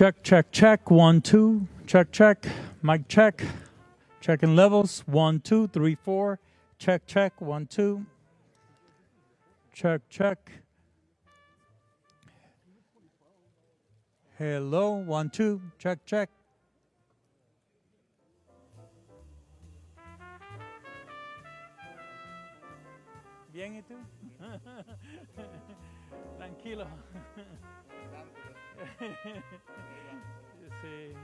Check, check, check. 1, 2. Check, check. Mic check. Checking levels. 1, 2, 3, 4. Check, check. 1, 2. Check, check. Hello. 1, 2. Check, check. Bien, ¿y tú? Tranquilo. Sí.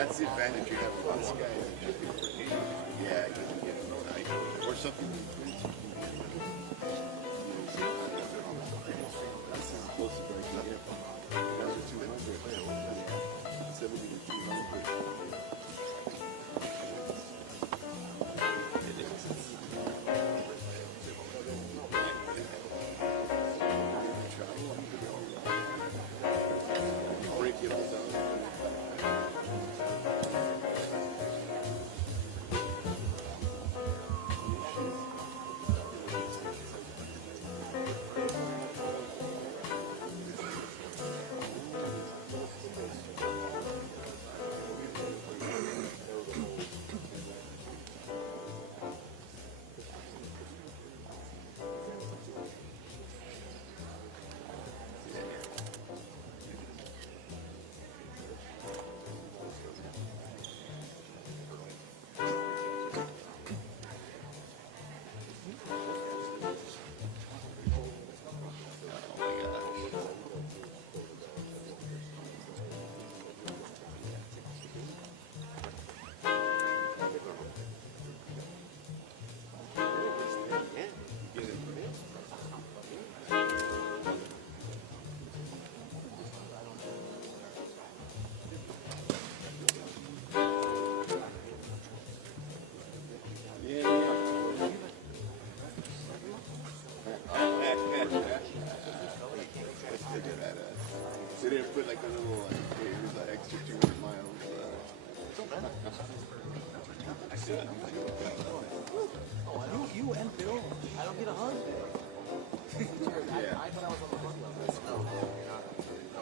That's the advantage you have with this guy. Yeah, you can get it. Or something. That's as close as I can get. Down to 200. 70 to 200. They didn't put like a little, it was like extra 200 miles. You and Bill, I don't get a hug. Yeah. I thought I was on the hug level.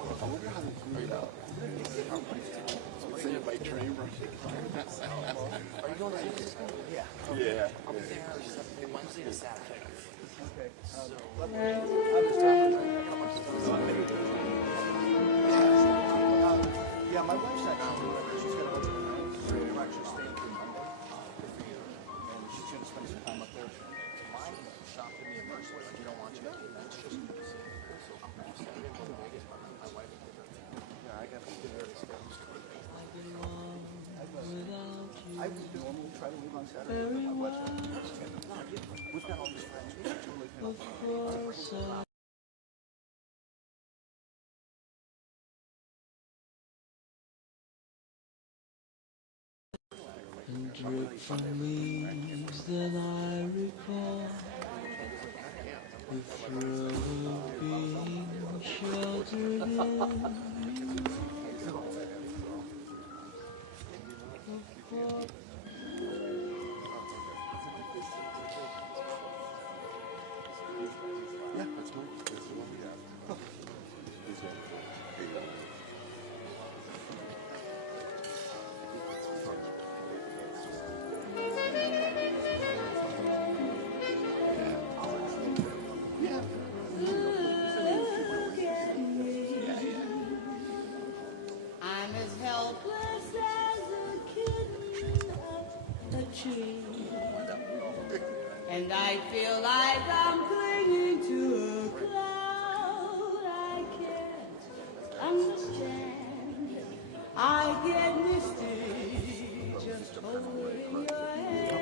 I wonder how they figured out. Send it by train, bro. Are you going to see this guy? Yeah. Yeah. I'll be there Wednesday to Saturday. Okay. Yeah, my wife's actually she's got a bunch of friends. We're actually staying through Monday and she's going to spend some time up there. Mine shopped in the immersive, like you don't want you to. That's just so I'm Saturday going to Vegas, but my wife did that. Yeah, I got to get there to stay. I would normally try to leave on Saturday, but my wife's not. We've got all these friends. Drip from leaves that I recall, the thrill of being sheltered in. Yeah, that's mine. That's the one we got. This one. Here you go. I'm as helpless as a kitten up a tree, and I feel like I'm clinging to a cloud. I can't understand. I get misty just holding your hand.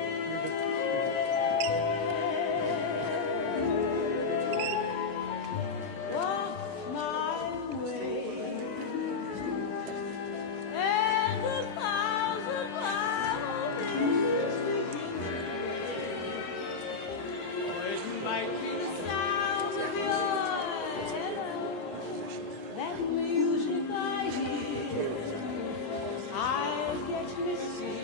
Walk my way. And a thousand violins begin to play. Or it might be the sound of your that music I hear. I get misty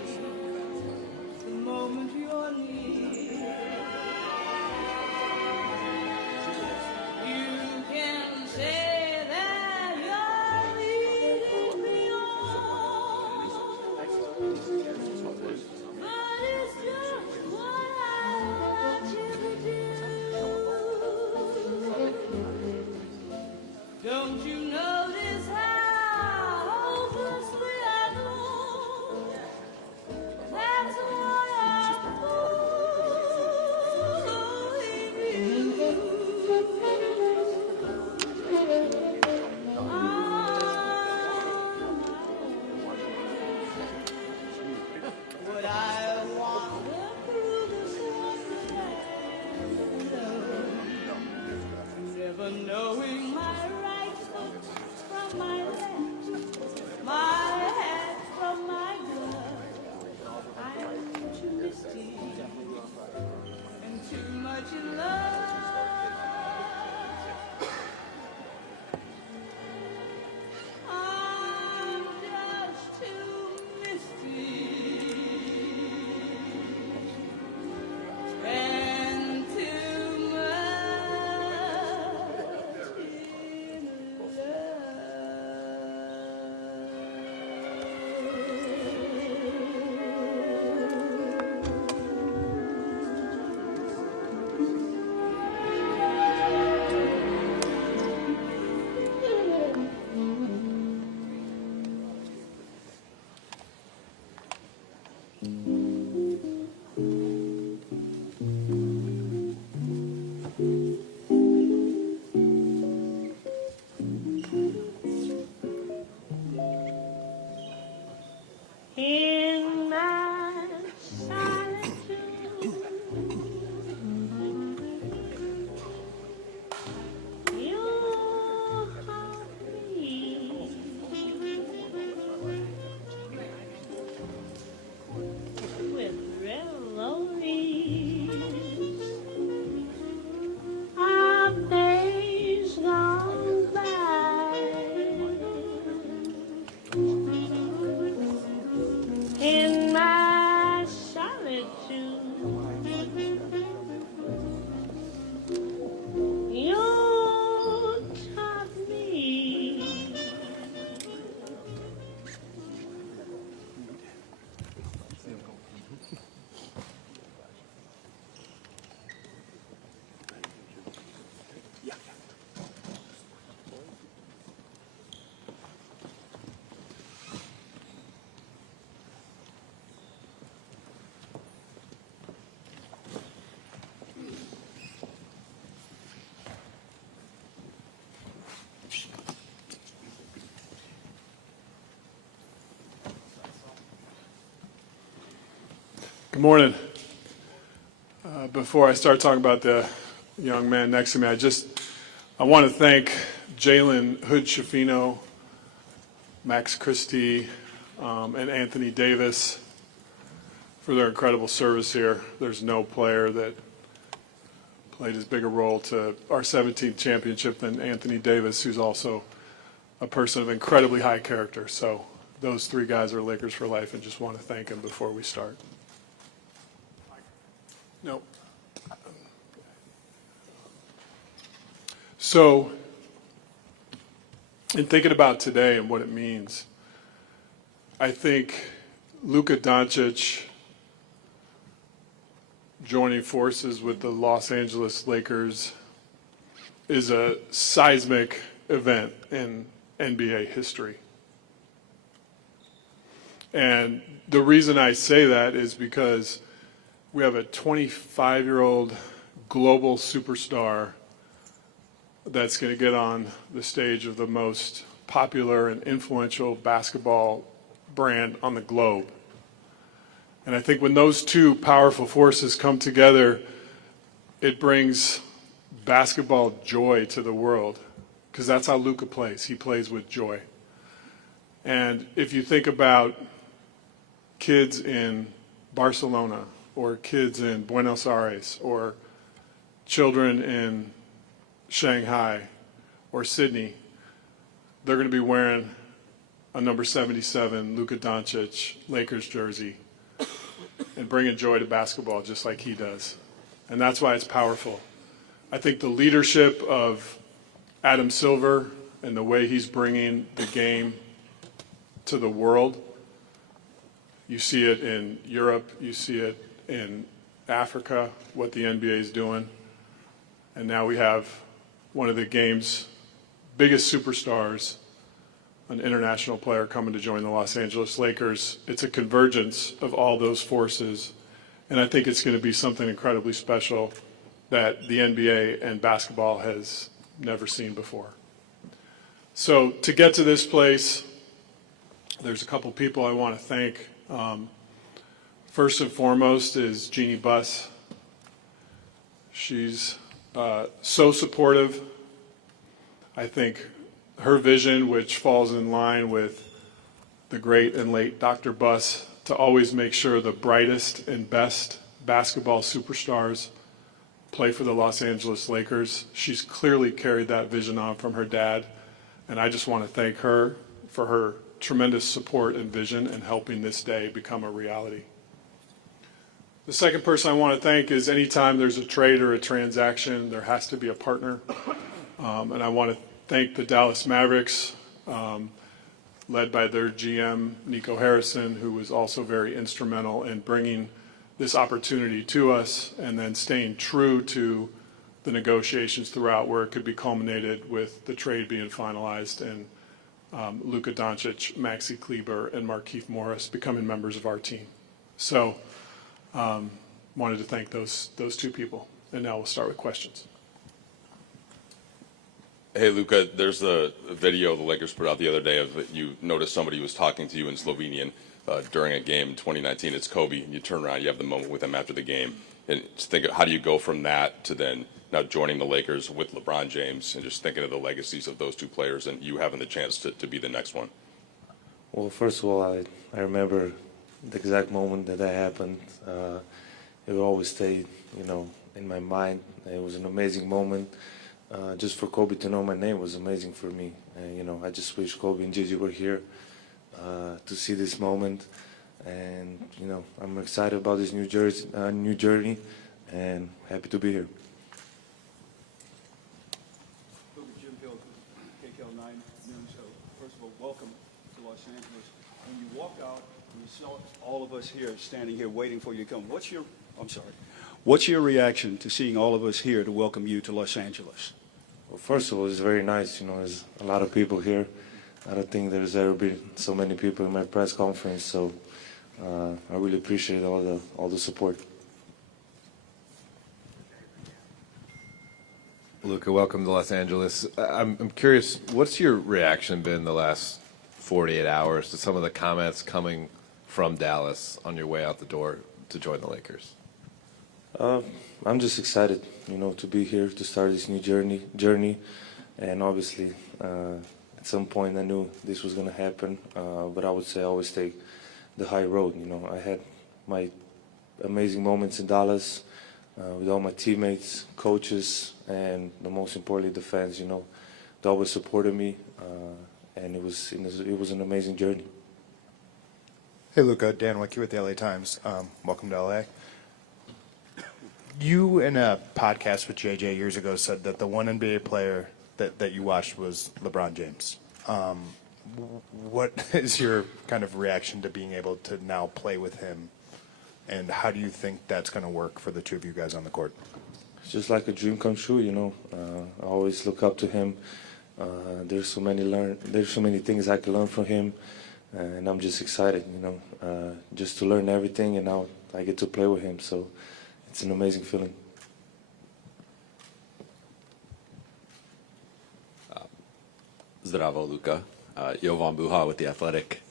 But I wander through this wonderland, never knowing my right foot from my left, my hat from my glove. I'm too misty and too much in love. I'm just too misty and too much in in my solitude, you haunt me with revelries of days gone by. In my solitude, you taught me Good morning. Before I start talking about the young man next to me, I want to thank Jalen Hood-Schifino, Max Christie, and Anthony Davis for their incredible service here. There's no player that played as big a role to our 17th championship than Anthony Davis, who's also a person of incredibly high character. So those three guys are Lakers for life, and just want to thank them before we start. No. So, in thinking about today and what it means, I think Luka Doncic joining forces with the Los Angeles Lakers is a seismic event in NBA history. And the reason I say that is because we have a 25-year-old global superstar that's going to get on the stage of the most popular and influential basketball brand on the globe. And I think when those two powerful forces come together, it brings basketball joy to the world, because that's how Luka plays. He plays with joy. And if you think about kids in Barcelona, or kids in Buenos Aires, or children in Shanghai or Sydney, they're going to be wearing a number 77 Luka Doncic Lakers jersey and bringing joy to basketball just like he does. And that's why it's powerful. I think the leadership of Adam Silver and the way he's bringing the game to the world, you see it in Europe, you see it in Africa, what the NBA is doing. And now we have one of the game's biggest superstars, an international player, coming to join the Los Angeles Lakers. It's a convergence of all those forces. And I think it's going to be something incredibly special that the NBA and basketball has never seen before. So to get to this place, there's a couple people I want to thank. First and foremost is Jeannie Buss. She's so supportive. I think her vision, which falls in line with the great and late Dr. Buss, to always make sure the brightest and best basketball superstars play for the Los Angeles Lakers. She's clearly carried that vision on from her dad, and I just want to thank her for her tremendous support and vision in helping this day become a reality. The second person I want to thank is anytime there's a trade or a transaction, there has to be a partner. And I want to thank the Dallas Mavericks, led by their GM, Nico Harrison, who was also very instrumental in bringing this opportunity to us and then staying true to the negotiations throughout, where it could be culminated with the trade being finalized and Luka Doncic, Maxi, Kleber, and Markieff Morris becoming members of our team. So wanted to thank those two people. And now we'll start with questions. Hey, Luka, there's a video the Lakers put out the other day of you noticed somebody was talking to you in Slovenian during a game in 2019. It's Kobe, and you turn around, you have the moment with him after the game. And just think of how do you go from that to then now joining the Lakers with LeBron James and just thinking of the legacies of those two players and you having the chance to be the next one? Well, first of all, I remember the exact moment that happened. It will always stay, in my mind. It was an amazing moment. Just for Kobe to know my name was amazing for me. And, I just wish Kobe and Gigi were here to see this moment. And, I'm excited about this new journey and happy to be here. Jim Hill, KKL9 News. So first of all, welcome to Los Angeles. When you walk out and you saw all of us here standing here waiting for you to come, what's your reaction to seeing all of us here to welcome you to Los Angeles? Well, first of all, it's very nice. There's a lot of people here. I don't think there's ever been so many people in my press conference. So I really appreciate all the support. Luka, welcome to Los Angeles. I'm curious, what's your reaction been the last 48 hours to some of the comments coming from Dallas on your way out the door to join the Lakers? I'm just excited, to be here to start this new journey. And obviously, at some point I knew this was going to happen. But I would say I always take the high road. I had my amazing moments in Dallas with all my teammates, coaches, and the most importantly, the fans. They always supported me, and it was an amazing journey. Hey, Luka, Dan Wicke with the LA Times. Welcome to LA. You, in a podcast with JJ years ago, said that the one NBA player that you watched was LeBron James. What is your kind of reaction to being able to now play with him, and how do you think that's going to work for the two of you guys on the court? It's just like a dream come true, I always look up to him. There's so many things I can learn from him, and I'm just excited, just to learn everything, and now I get to play with him. So it's an amazing feeling. Zdravo, Luka. Jovan Buha with The Athletic.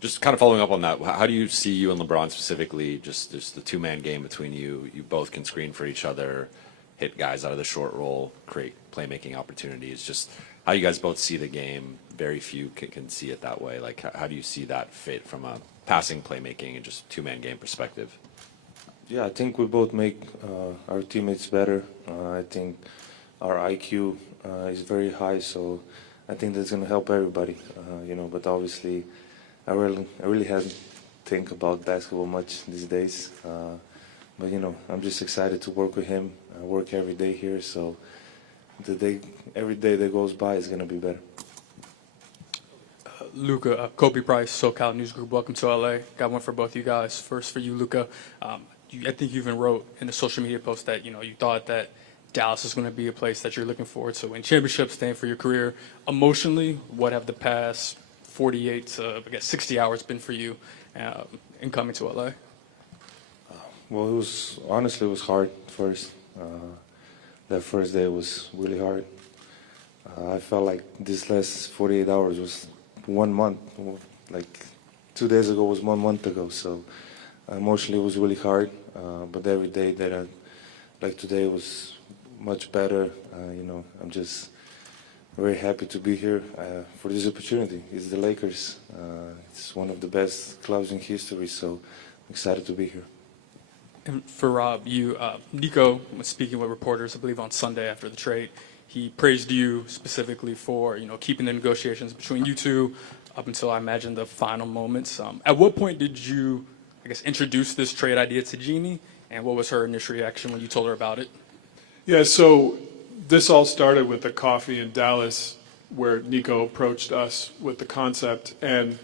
Just kind of following up on that, how do you see you and LeBron specifically, just the two-man game between you? You both can screen for each other, hit guys out of the short roll, create playmaking opportunities. Just how you guys both see the game. Very few can see it that way. Like, how do you see that fit from a passing, playmaking, and just two-man game perspective? Yeah, I think we both make our teammates better. I think our IQ is very high, so I think that's going to help everybody. But obviously, I really haven't think about basketball much these days. But I'm just excited to work with him. I work every day here, so every day that goes by is going to be better. Luka, Kobe Price, SoCal News Group. Welcome to LA. Got one for both you guys. First for you, Luka. I think you even wrote in a social media post that you thought that Dallas is going to be a place that you're looking forward to win championships, staying for your career. Emotionally, what have the past 48 to 60 hours been for you in coming to LA? Well, it was hard first. That first day was really hard. I felt like this last 48 hours was 1 month, like 2 days ago was 1 month ago. So emotionally, it was really hard. But every day that like today was much better. I'm just very happy to be here for this opportunity. It's the Lakers. It's one of the best clubs in history, so I'm excited to be here. And for Rob, Nico was speaking with reporters, I believe, on Sunday after the trade. He praised you specifically for, keeping the negotiations between you two up until, I imagine, the final moments. At what point did you, introduce this trade idea to Jeannie, and what was her initial reaction when you told her about it? Yeah, so this all started with the coffee in Dallas where Nico approached us with the concept. And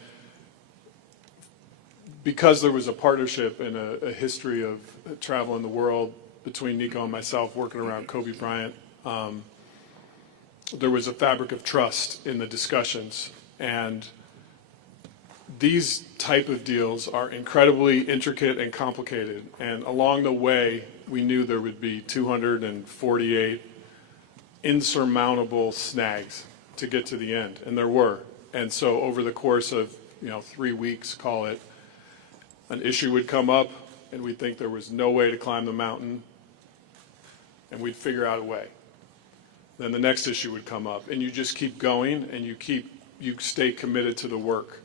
because there was a partnership and a history of travel in the world between Nico and myself working around Kobe Bryant, there was a fabric of trust in the discussions. And these type of deals are incredibly intricate and complicated. And along the way, we knew there would be 248 insurmountable snags to get to the end, and there were. And so over the course of 3 weeks, call it, an issue would come up, and we'd think there was no way to climb the mountain, and we'd figure out a way. Then the next issue would come up, and you just keep going, and you stay committed to the work.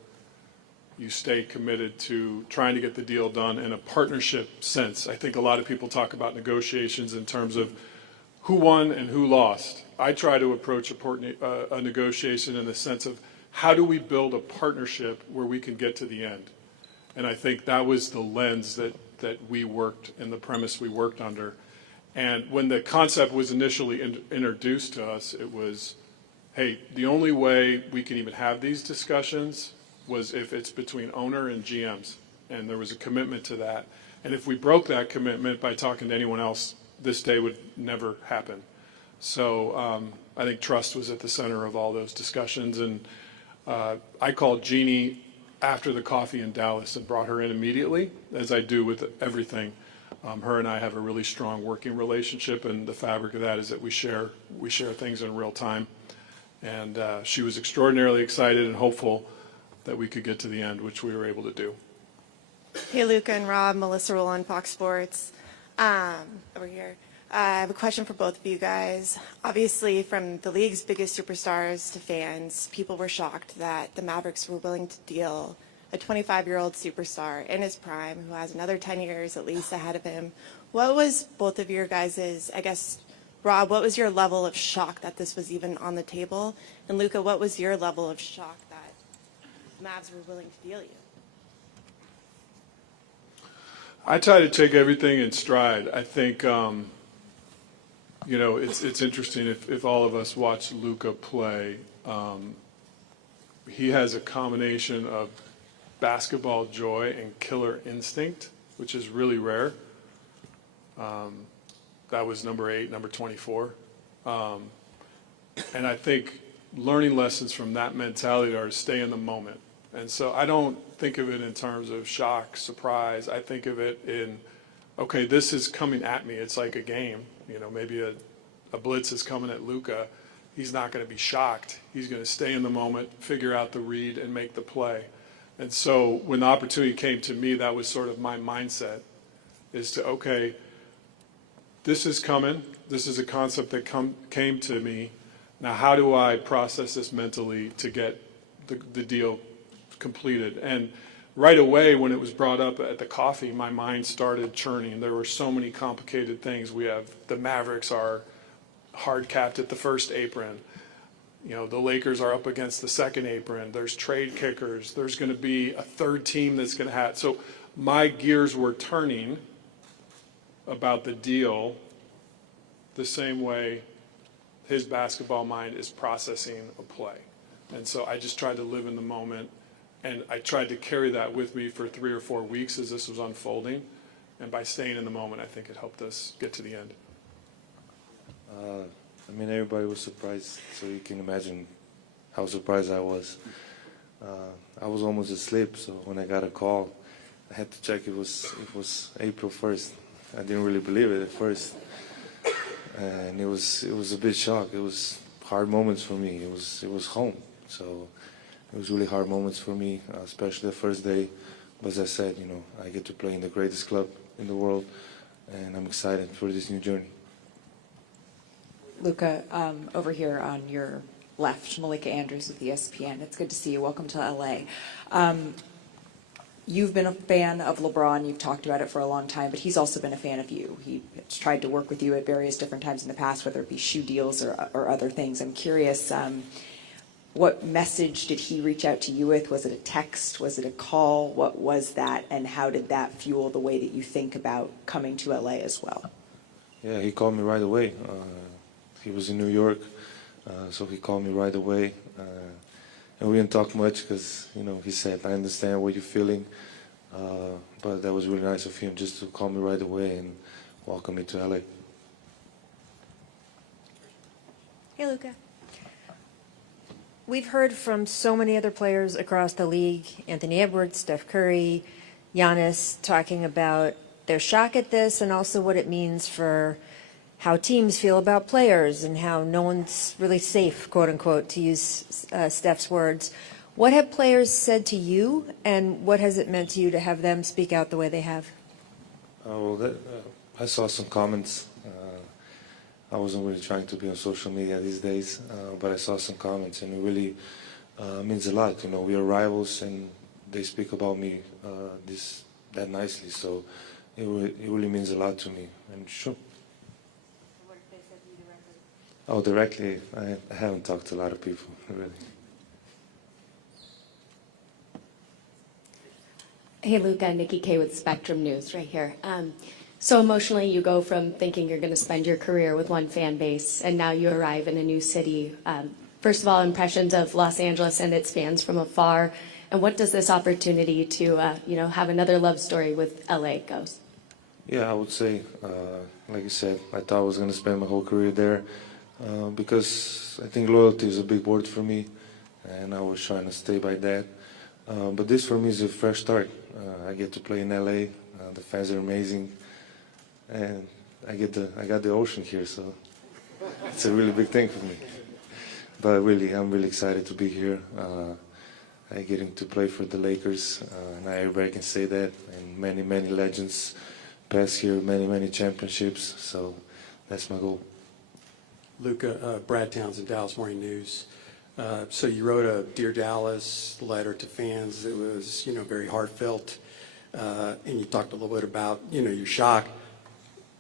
You stay committed to trying to get the deal done in a partnership sense. I think a lot of people talk about negotiations in terms of who won and who lost. I try to approach a negotiation in the sense of how do we build a partnership where we can get to the end? And I think that was the lens that we worked and the premise we worked under. And when the concept was initially introduced to us, it was, hey, the only way we can even have these discussions was if it's between owner and GMs. And there was a commitment to that. And if we broke that commitment by talking to anyone else, this day would never happen. So I think trust was at the center of all those discussions. And I called Jeannie after the coffee in Dallas and brought her in immediately, as I do with everything. Her and I have a really strong working relationship, and the fabric of that is that we share things in real time. And she was extraordinarily excited and hopeful that we could get to the end, which we were able to do. Hey, Luka and Rob, Melissa Roll on Fox Sports. Over here. I have a question for both of you guys. Obviously, from the league's biggest superstars to fans, people were shocked that the Mavericks were willing to deal a 25-year-old superstar in his prime who has another 10 years at least ahead of him. What was both of your guys', Rob, what was your level of shock that this was even on the table? And Luka, what was your level of shock that the Mavs were willing to deal you? I try to take everything in stride. I think, it's interesting if all of us watch Luka play. He has a combination of basketball joy and killer instinct, which is really rare. That was number 8, number 24. And I think learning lessons from that mentality are to stay in the moment. And so I don't think of it in terms of shock, surprise. I think of it in, okay, this is coming at me. It's like a game. Maybe a blitz is coming at Luka. He's not going to be shocked. He's going to stay in the moment, figure out the read, and make the play. And so when the opportunity came to me, that was sort of my mindset, is to, okay, this is coming. This is a concept that came to me. Now, how do I process this mentally to get the deal completed? And right away, when it was brought up at the coffee, my mind started churning. There were so many complicated things. We have the Mavericks are hard capped at the first apron. The Lakers are up against the second apron. There's trade kickers. There's going to be a third team that's going to have. So my gears were turning about the deal the same way his basketball mind is processing a play. And so I just tried to live in the moment, and I tried to carry that with me for 3 or 4 weeks as this was unfolding. And by staying in the moment, I think it helped us get to the end. Everybody was surprised, so you can imagine how surprised I was. I was almost asleep, so when I got a call, I had to check it was April 1st. I didn't really believe it at first. And it was a bit shock. It was hard moments for me. It was home. So it was really hard moments for me, especially the first day. But as I said, I get to play in the greatest club in the world, and I'm excited for this new journey. Luka, over here on your left, Malika Andrews with ESPN. It's good to see you. Welcome to LA. You've been a fan of LeBron. You've talked about it for a long time, but he's also been a fan of you. He's tried to work with you at various different times in the past, whether it be shoe deals or other things. I'm curious, what message did he reach out to you with? Was it a text? Was it a call? What was that? And how did that fuel the way that you think about coming to LA as well? Yeah, he called me right away. He was in New York, so he called me right away. And we didn't talk much because, he said, I understand what you're feeling. But that was really nice of him just to call me right away and welcome me to LA. Hey, Luka. We've heard from so many other players across the league, Anthony Edwards, Steph Curry, Giannis, talking about their shock at this and also what it means for how teams feel about players and how no one's really safe, quote unquote, to use Steph's words. What have players said to you, and what has it meant to you to have them speak out the way they have? I saw some comments. I wasn't really trying to be on social media these days, but I saw some comments, and it really means a lot. We are rivals, and they speak about me that nicely, so it really means a lot to me. And sure. What have they said to you directly? Oh, directly, I haven't talked to a lot of people, really. Hey, Luka, Nikki K with Spectrum News right here. So emotionally, you go from thinking you're going to spend your career with one fan base, and now you arrive in a new city. First of all, impressions of Los Angeles and its fans from afar, and what does this opportunity to, have another love story with LA goes? Yeah, I would say, like you said, I thought I was going to spend my whole career there because I think loyalty is a big word for me, and I was trying to stay by that. But this for me is a fresh start. I get to play in LA. The fans are amazing. And I got the ocean here, so it's a really big thing for me. But really, I'm really excited to be here. I getting to play for the Lakers, and everybody can say that. And many, many legends pass here, many, many championships. So that's my goal. Luka, Brad Townsend, Dallas Morning News. So you wrote a Dear Dallas letter to fans. It was, very heartfelt, and you talked a little bit about, your shock.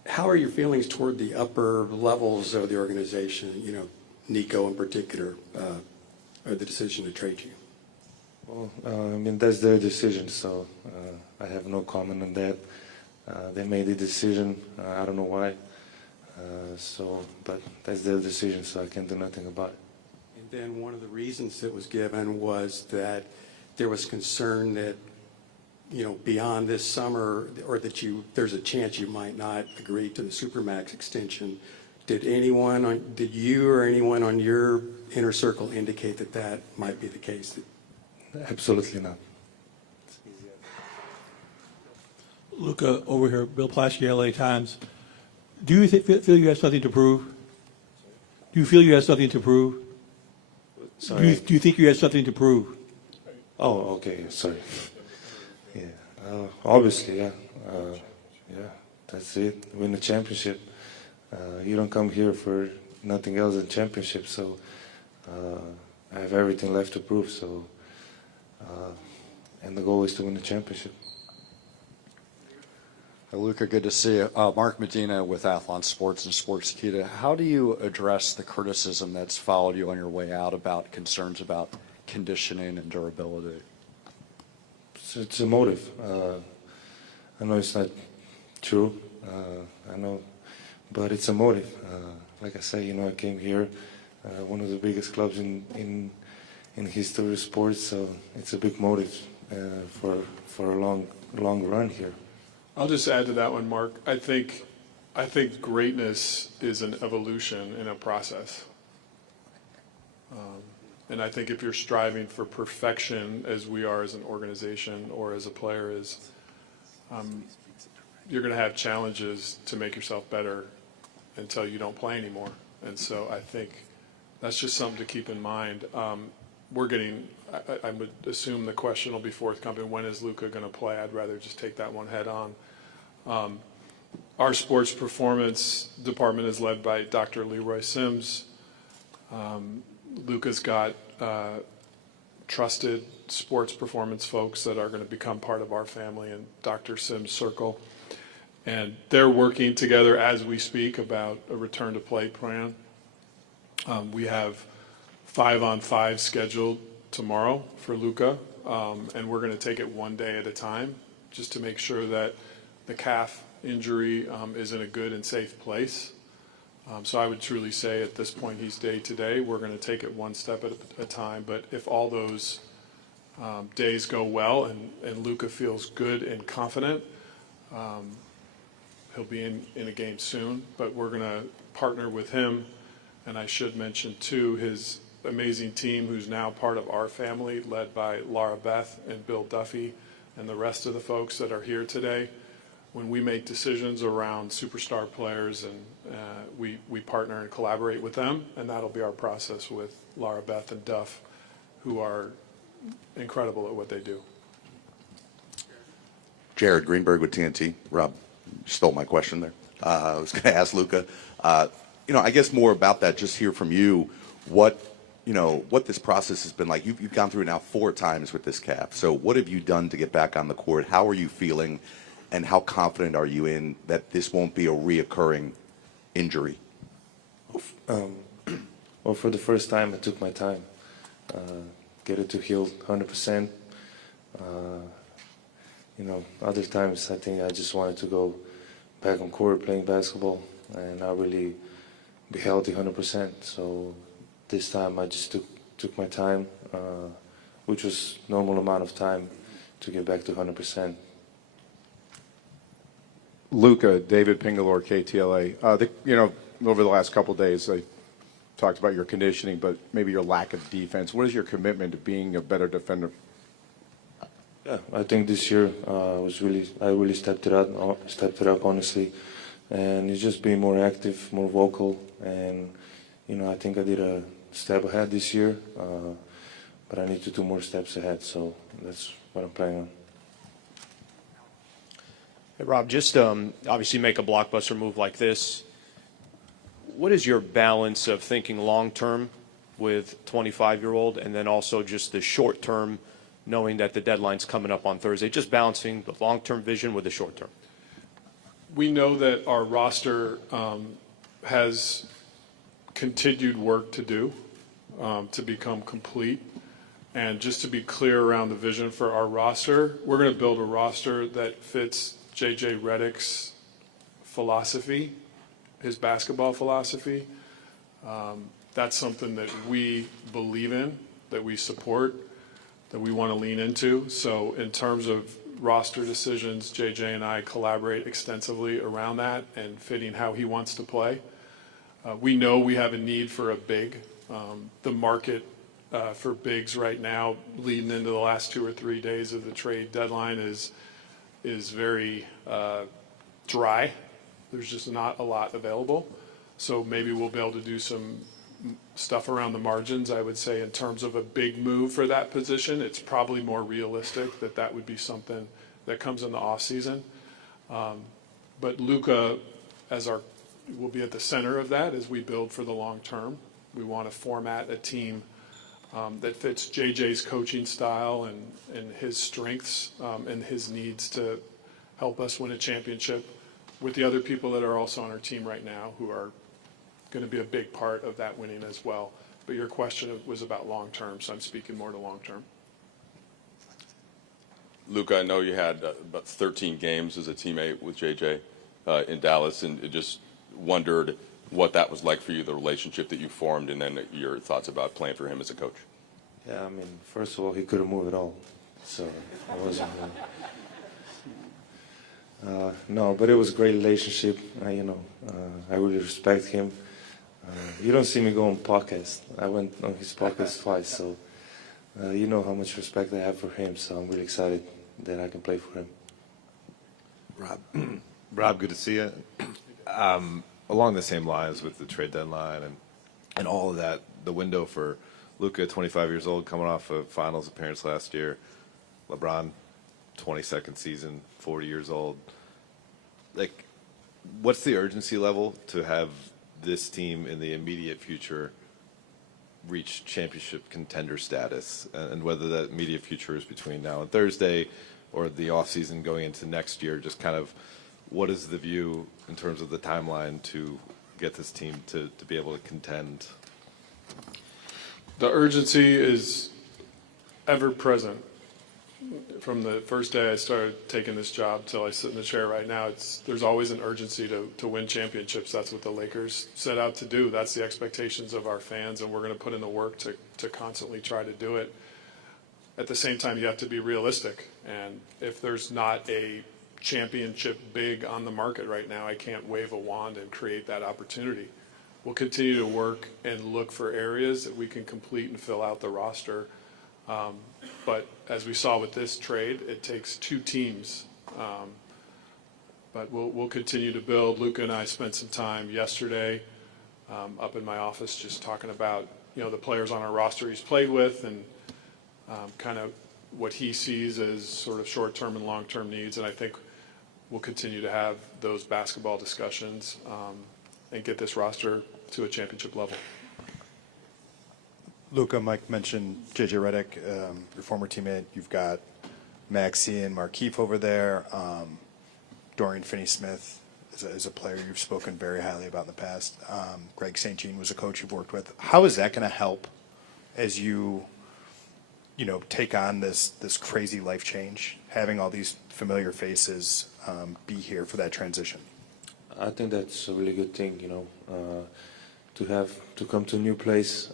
How are your feelings toward the upper levels of the organization, Nico in particular, or the decision to trade you? Well, that's their decision, so I have no comment on that. They made the decision. I don't know why. But that's their decision, so I can't do nothing about it. And then one of the reasons that was given was that there was concern that, beyond this summer, or that there's a chance you might not agree to the Supermax extension. Did you or anyone on your inner circle indicate that might be the case? Absolutely not. Luka, over here, Bill Plaschke, LA Times. Do you feel you have something to prove? Do you feel you have something to prove? Sorry. Do you think you have something to prove? Oh, okay. Sorry. Yeah. Obviously, yeah. That's it. Win the championship. You don't come here for nothing else than championship. So I have everything left to prove. So, and the goal is to win the championship. Luka, good to see you. Mark Medina with Athlon Sports and Sportskeeda. How do you address the criticism that's followed you on your way out about concerns about conditioning and durability? It's a motive. I know it's not true. I know, but it's a motive. Like I say, I came here, one of the biggest clubs in history of sports, so it's a big motive for a long run here. I'll just add to that one, Mark. I think greatness is an evolution in a process. And I think if you're striving for perfection, as we are as an organization or as a player, you're going to have challenges to make yourself better until you don't play anymore. And so I think that's just something to keep in mind. We're getting I would assume the question will be forthcoming, when is Luka going to play? I'd rather just take that one head on. Our sports performance department is led by Dr. Leroy Sims. Luka's got trusted sports performance folks that are going to become part of our family in Dr. Sims' circle. And they're working together as we speak about a return to play plan. We have 5-on-5 scheduled tomorrow for Luka, and we're going to take it one day at a time just to make sure that the calf injury is in a good and safe place. So I would truly say at this point he's day to day. We're going to take it one step at a time. But if all those days go well and Luka feels good and confident, he'll be in a game soon. But we're going to partner with him. And I should mention, too, his amazing team who's now part of our family, led by Laura Beth and Bill Duffy and the rest of the folks that are here today. When we make decisions around superstar players, and we partner and collaborate with them, and that'll be our process with Laura Beth and Duff, who are incredible at what they do. Jared Greenberg with TNT. Rob, you stole my question there. I was going to ask Luka, I guess more about that, just hear from you, what this process has been like. You've gone through it now 4 times with this calf. So what have you done to get back on the court? How are you feeling? And how confident are you in that this won't be a reoccurring injury? Well, for the first time, I took my time. Get it to heal 100%. Other times I think I just wanted to go back on court playing basketball and not really be healthy 100%. So this time I just took my time, which was normal amount of time to get back to 100%. Luka, David Pingalore, KTLA. Over the last couple of days, I talked about your conditioning, but maybe your lack of defense. What is your commitment to being a better defender? Yeah, I think this year I really stepped it up honestly, and it's just being more active, more vocal, and I think I did a step ahead this year, but I need to do more steps ahead. So that's what I'm planning on. Hey, Rob, just obviously make a blockbuster move like this. What is your balance of thinking long-term with 25-year-old and then also just the short-term, knowing that the deadline's coming up on Thursday, just balancing the long-term vision with the short-term? We know that our roster has continued work to do to become complete. And just to be clear around the vision for our roster, we're going to build a roster that fits J.J. Redick's philosophy, his basketball philosophy. That's something that we believe in, that we support, that we want to lean into. So in terms of roster decisions, J.J. and I collaborate extensively around that and fitting how he wants to play. We know we have a need for a big. The market for bigs right now, leading into the last 2 or 3 days of the trade deadline, is very dry. There's just not a lot available. So maybe we'll be able to do some stuff around the margins. I would say in terms of a big move for that position, it's probably more realistic that would be something that comes in the off season. But Luka will be at the center of that as we build for the long term. We want to format a team that fits JJ's coaching style and his strengths and his needs to help us win a championship with the other people that are also on our team right now who are going to be a big part of that winning as well. But your question was about long term, so I'm speaking more to long term. Luka, I know you had about 13 games as a teammate with JJ in Dallas, and just wondered what that was like for you, the relationship that you formed, and then your thoughts about playing for him as a coach. Yeah, I mean, first of all, he couldn't move at all, so I wasn't. No, but it was a great relationship. I really respect him. You don't see me go on podcast. I went on his podcast twice, so you know how much respect I have for him. So I'm really excited that I can play for him. Rob, good to see you. Along the same lines with the trade deadline and all of that, the window for Luka, 25 years old, coming off a finals appearance last year. LeBron, 22nd season, 40 years old. Like, what's the urgency level to have this team in the immediate future reach championship contender status, and whether that immediate future is between now and Thursday or the offseason going into next year? Just kind of what is the view in terms of the timeline to get this team to be able to contend? The urgency is ever present. From the first day I started taking this job till I sit in the chair right now, there's always an urgency to win championships. That's what the Lakers set out to do. That's the expectations of our fans, and we're going to put in the work to constantly try to do it. At the same time, you have to be realistic, and if there's not a championship big on the market right now, I can't wave a wand and create that opportunity. We'll continue to work and look for areas that we can complete and fill out the roster. But as we saw with this trade, it takes two teams. But we'll continue to build. Luka and I spent some time yesterday up in my office just talking about the players on our roster he's played with and kind of what he sees as sort of short-term and long-term needs. And I think we'll continue to have those basketball discussions and get this roster to a championship level. Luka, Mike mentioned J.J. Redick, your former teammate. You've got Maxi and Markieff over there. Dorian Finney-Smith is a player you've spoken very highly about in the past. Greg St. Jean was a coach you've worked with. How is that going to help as you take on this crazy life change, having all these familiar faces be here for that transition? I think that's a really good thing, to come to a new place,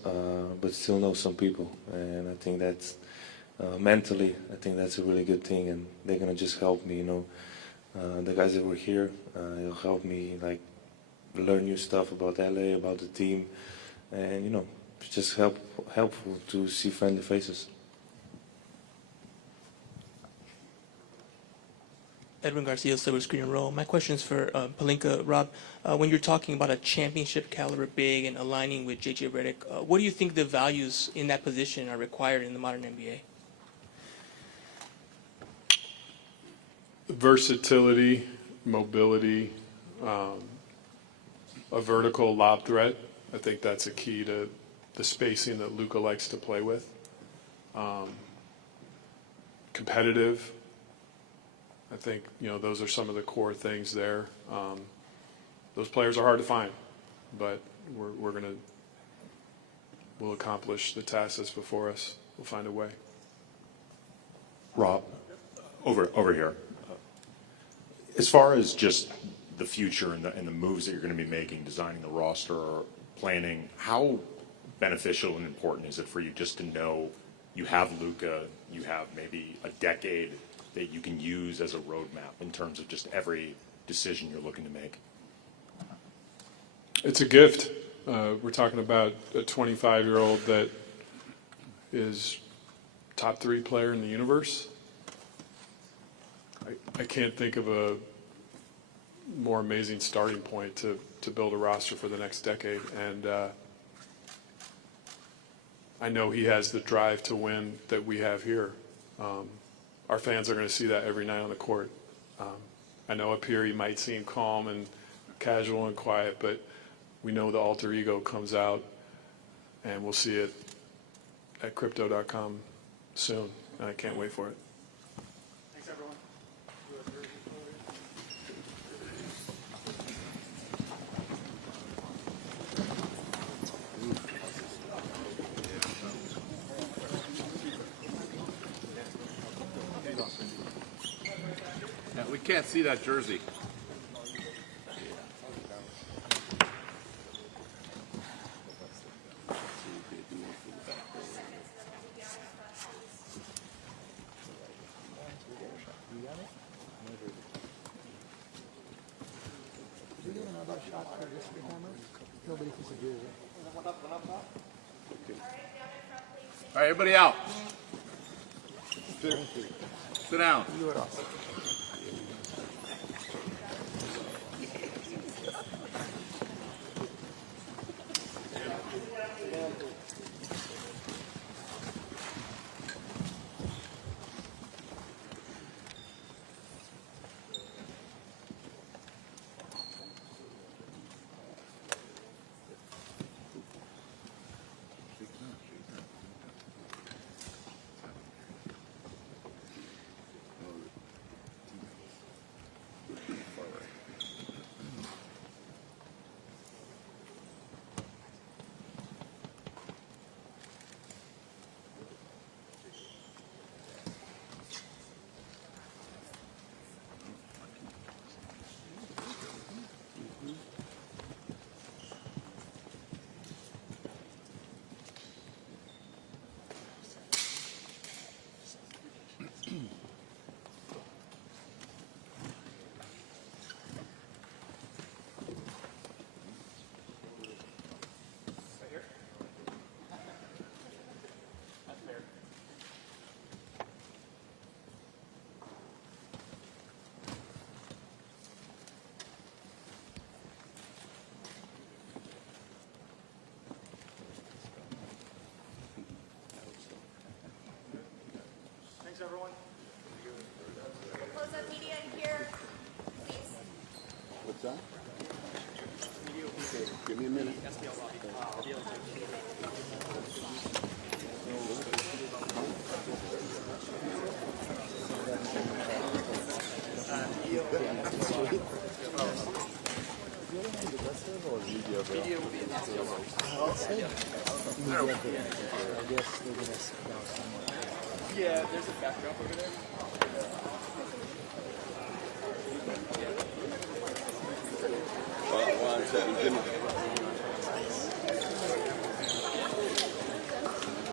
but still know some people. And I think that's mentally, I think that's a really good thing, and they're gonna just help me. The guys that were here, it'll help me learn new stuff about LA, about the team, and it's just helpful to see friendly faces. Edwin Garcia, Silver Screen and Roll. My question is for Pelinka. Rob, when you're talking about a championship caliber big and aligning with J.J. Redick, what do you think the values in that position are required in the modern NBA? Versatility, mobility, a vertical lob threat. I think that's a key to the spacing that Luka likes to play with. Competitive. I think those are some of the core things there. Those players are hard to find, but we'll accomplish the task that's before us. We'll find a way. Rob, over here. As far as just the future and the moves that you're going to be making, designing the roster, or planning, how beneficial and important is it for you just to know you have Luka, you have maybe a decade that you can use as a roadmap in terms of just every decision you're looking to make? It's a gift. We're talking about a 25-year-old that is top 3 player in the universe. I can't think of a more amazing starting point to build a roster for the next decade. And I know he has the drive to win that we have here. Our fans are going to see that every night on the court. I know up here he might seem calm and casual and quiet, but we know the alter ego comes out, and we'll see it at crypto.com soon, and I can't wait for it. Thanks, everyone. Yeah, we can't see that jersey. All right, everybody out. Sit down. everyone. Close up media in here, please. What's that? Okay, give me a minute. Yeah, there's a backdrop over there. One second.